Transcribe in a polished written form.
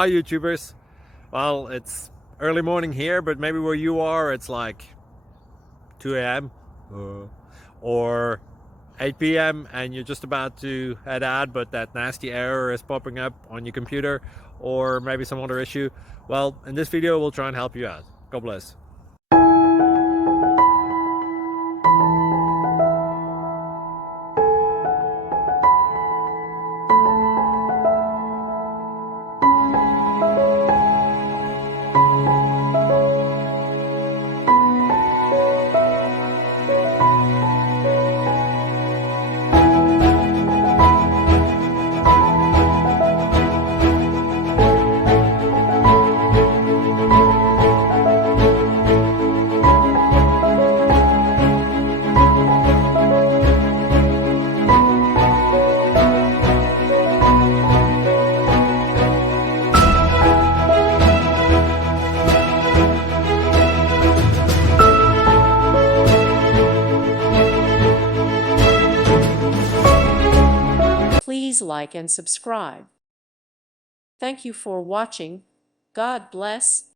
Hi YouTubers. Well, it's early morning here, but maybe where you are it's like 2 a.m. or 8 p.m. and you're just about to head out, but that nasty error is popping up on your computer, or maybe some other issue. Well, in this video we'll try and help you out. God bless. Please like and subscribe. Thank you for watching. God bless.